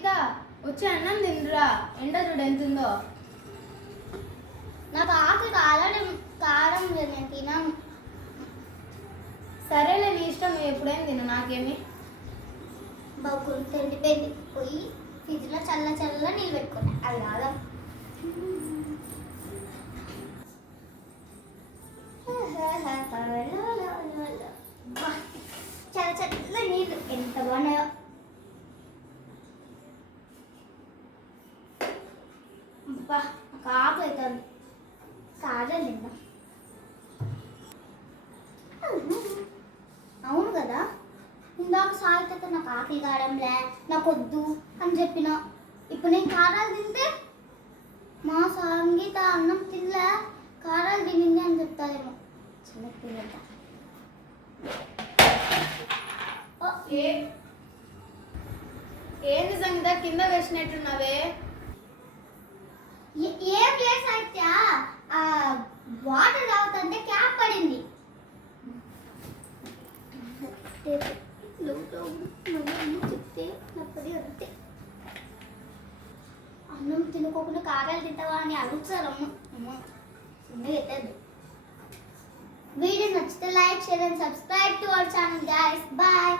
సంగీత వచ్చి అన్నం తినరా, ఎండ చూడు ఎంత ఉందో. నాకు ఆకలి కారం కారం లేదు, నేను తినను. సరేలే నీ ఇష్టం, నువ్వు ఎప్పుడైనా తిను, నాకేమి. బాగుంది తెండిపోయింది. పోయి ఫ్రిడ్జ్లో చల్ల చల్ల నీళ్ళు పెట్టుకున్నా, అవి కాదా. చల్ల చల్ల నీళ్ళు ఎంత బాగున్నాయో. అబ్బా నాకు ఆకలి అవుతుంది, కారం తిందా. అవును కదా, ఇందాక సాగితే నాకు ఆకలి కావడంలే, నాకు వద్దు అని చెప్పిన. ఇప్పుడు నేను కారాలు తింటే మా సంగీత అన్నం తినలే, కారాలు తినింది అని చెప్తారేమో. చిన్నపిల్లట ఏంది సంగీత కింద వేసినట్టున్నావే? ఏ ప్లేస్ అయితే వాటర్ తాగుతుంటే క్యాప్ పడింది. అన్నం తినుకోకుండా కారాలు తింటావా అని అడుగుతారు అమ్మ. వీడియో నచ్చితే like, share and subscribe to our channel guys. Bye.